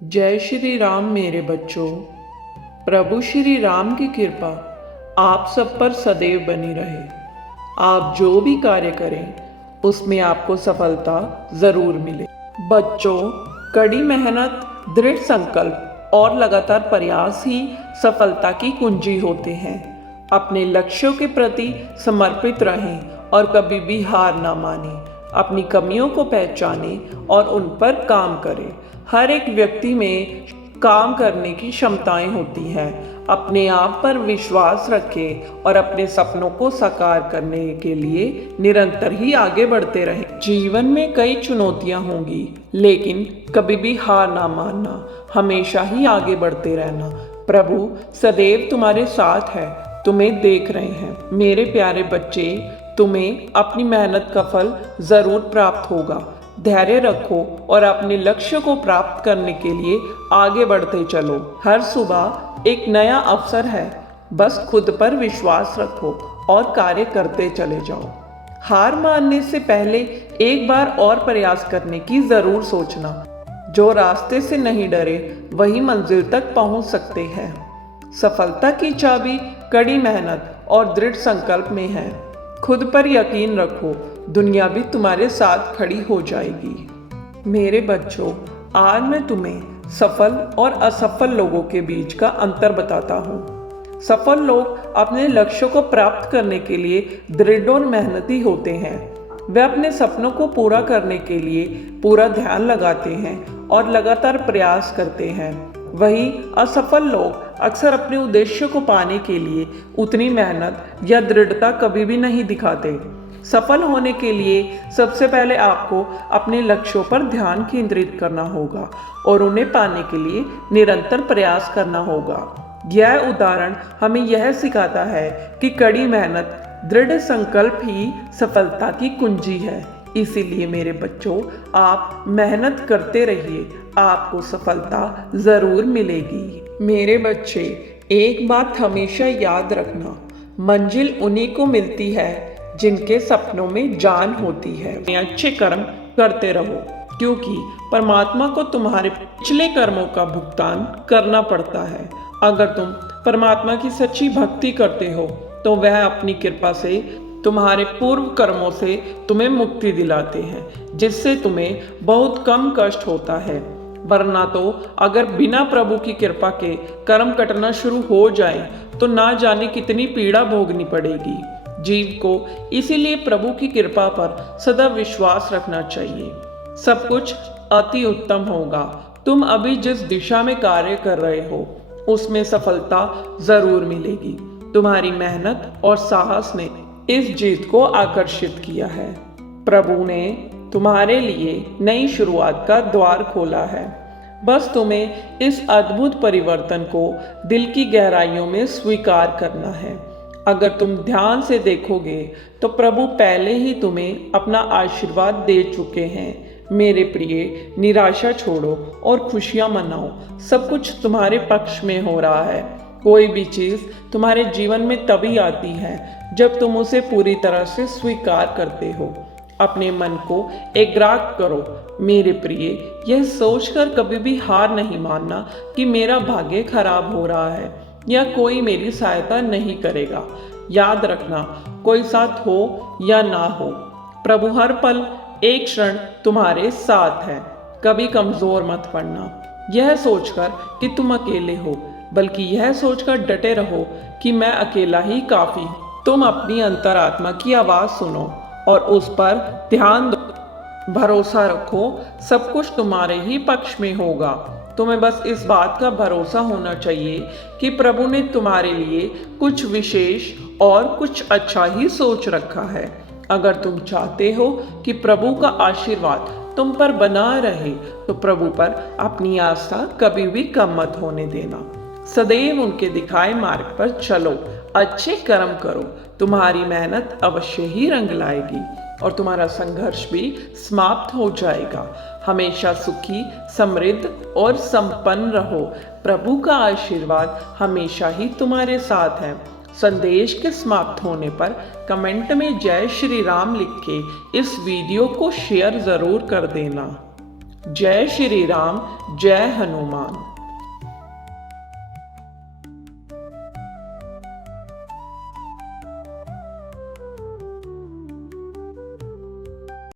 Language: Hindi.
जय श्री राम मेरे बच्चों। प्रभु श्री राम की कृपा आप सब पर सदैव बनी रहे। आप जो भी कार्य करें उसमें आपको सफलता जरूर मिले। बच्चों, कड़ी मेहनत, दृढ़ संकल्प और लगातार प्रयास ही सफलता की कुंजी होते हैं। अपने लक्ष्यों के प्रति समर्पित रहें और कभी भी हार ना मानें। अपनी कमियों को पहचानें और उन पर काम करें। हर एक व्यक्ति में काम करने की क्षमताएं होती हैं। अपने आप पर विश्वास रखें और अपने सपनों को साकार करने के लिए निरंतर ही आगे बढ़ते रहें। जीवन में कई चुनौतियां होंगी, लेकिन कभी भी हार ना मानना, हमेशा ही आगे बढ़ते रहना। प्रभु सदैव तुम्हारे साथ है, तुम्हें देख रहे हैं। मेरे प्यारे बच्चे, तुम्हें अपनी मेहनत का फल जरूर प्राप्त होगा। धैर्य रखो और अपने लक्ष्य को प्राप्त करने के लिए आगे बढ़ते चलो। हर सुबह एक नया अवसर है, बस खुद पर विश्वास रखो और कार्य करते चले जाओ। हार मानने से पहले एक बार और प्रयास करने की जरूर सोचना। जो रास्ते से नहीं डरे वही मंजिल तक पहुंच सकते हैं। सफलता की चाबी कड़ी मेहनत और दृढ़ संकल्प में है। खुद पर यकीन रखो, दुनिया भी तुम्हारे साथ खड़ी हो जाएगी। मेरे बच्चों, आज मैं तुम्हें सफल और असफल लोगों के बीच का अंतर बताता हूँ। सफल लोग अपने लक्ष्यों को प्राप्त करने के लिए दृढ़ और मेहनती होते हैं। वे अपने सपनों को पूरा करने के लिए पूरा ध्यान लगाते हैं और लगातार प्रयास करते हैं। वहीं असफल लोग अक्सर अपने उद्देश्य को पाने के लिए उतनी मेहनत या दृढ़ता कभी भी नहीं दिखाते। सफल होने के लिए सबसे पहले आपको अपने लक्ष्यों पर ध्यान केंद्रित करना होगा और उन्हें पाने के लिए निरंतर प्रयास करना होगा। यह उदाहरण हमें यह सिखाता है कि कड़ी मेहनत, दृढ़ संकल्प ही सफलता की कुंजी है। इसीलिए मेरे बच्चों, आप मेहनत करते रहिए, आपको सफलता जरूर मिलेगी। मेरे बच्चे, एक बात हमेशा याद रखना, मंजिल उन्हीं को मिलती है जिनके सपनों में जान होती है। अच्छे कर्म करते रहो, क्योंकि परमात्मा को तुम्हारे पिछले कर्मों का भुगतान करना पड़ता है। अगर तुम परमात्मा की सच्ची भक्ति करते हो तो वह अपनी कृपा से तुम्हारे पूर्व कर्मों से तुम्हें मुक्ति दिलाते हैं, जिससे तुम्हें बहुत कम कष्ट होता है। वरना तो अगर बिना प्रभु की कृपा के कर्म कटना शुरू हो जाए तो ना जाने कितनी पीड़ा भोगनी पड़ेगी। जीव को इसीलिए प्रभु की कृपा पर सदा विश्वास रखना चाहिए। सब कुछ अति उत्तम होगा। तुम अभी जिस दिशा में कार्य कर रहे हो उसमें सफलता जरूर मिलेगी। तुम्हारी मेहनत और साहस ने इस जीत को आकर्षित किया है। प्रभु ने तुम्हारे लिए नई शुरुआत का द्वार खोला है। बस तुम्हें इस अद्भुत परिवर्तन को दिल की गहराइयों में स्वीकार करना है। अगर तुम ध्यान से देखोगे तो प्रभु पहले ही तुम्हें अपना आशीर्वाद दे चुके हैं। मेरे प्रिय, निराशा छोड़ो और खुशियां मनाओ। सब कुछ तुम्हारे पक्ष में हो रहा है। कोई भी चीज़ तुम्हारे जीवन में तभी आती है जब तुम उसे पूरी तरह से स्वीकार करते हो। अपने मन को एकाग्र करो। मेरे प्रिय, यह सोचकर कभी भी हार नहीं मानना कि मेरा भाग्य खराब हो रहा है या कोई मेरी सहायता नहीं करेगा। याद रखना, कोई साथ हो या ना हो, प्रभु हर पल एक क्षण तुम्हारे साथ है। कभी कमजोर मत पड़ना यह सोचकर कि तुम अकेले हो, बल्कि यह सोचकर डटे रहो कि मैं अकेला ही काफी हूँ। तुम अपनी अंतरात्मा की आवाज सुनो और उस पर ध्यान दो। भरोसा रखो, सब कुछ तुम्हारे ही पक्ष में होगा। तुम्हें बस इस बात का भरोसा होना चाहिए कि प्रभु ने तुम्हारे लिए कुछ विशेष और कुछ अच्छा ही सोच रखा है। अगर तुम चाहते हो कि प्रभु का आशीर्वाद तुम पर बना रहे तो प्रभु पर अपनी आस्था कभी भी कम मत होने देना। सदैव उनके दिखाए मार्ग पर चलो, अच्छे कर्म करो। तुम्हारी मेहनत अवश्य ही रंग लाएगी और तुम्हारा संघर्ष भी समाप्त हो जाएगा। हमेशा सुखी, समृद्ध और संपन्न रहो। प्रभु का आशीर्वाद हमेशा ही तुम्हारे साथ है। संदेश के समाप्त होने पर कमेंट में जय श्री राम लिख के इस वीडियो को शेयर जरूर कर देना। जय श्री राम, जय हनुमान।